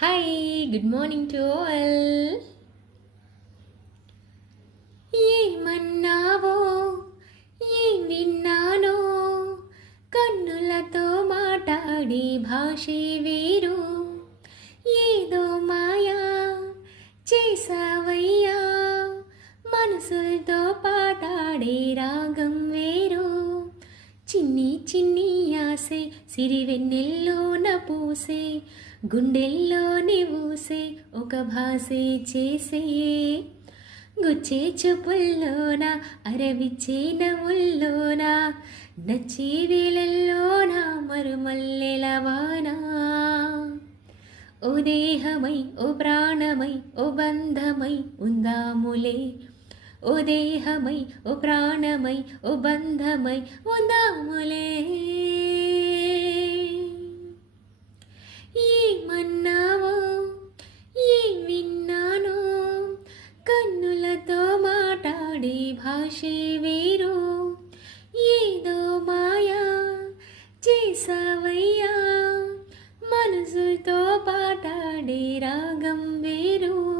Hi good morning to all. ఏమన్నావో ఏం విన్నానో, కన్నులతో మాట్లాడే భాషే వేరు. ఏదో మాయా చేసావయ్యా, మనసులతో పాటాడే రాగం వేరు. చిన్ని చిన్ని ఆసే సిరివెన్నెల్లోన పూసే, గుండెల్లోని ఊసే ఒక భాసే చేసే. గుచ్చే చూపుల్లోన అరవిచ్చే నవ్వుల్లోన, నచ్చే వేళల్లోన మరుమల్లెలవానా. ఓ దేహమై ఓ ప్రాణమై ఓ బంధమై ఉందాములే, ఓ దేహమై ఓ ప్రాణమై ఓ బంధమై ఉందాములే. ఏమన్నావో ఏం విన్నానో, కన్నులతో మాట్లాడే భాషే వేరు. ఏదో మాయా చేసావయ్యా, మనసుతో పాటాడే రాగం వేరు.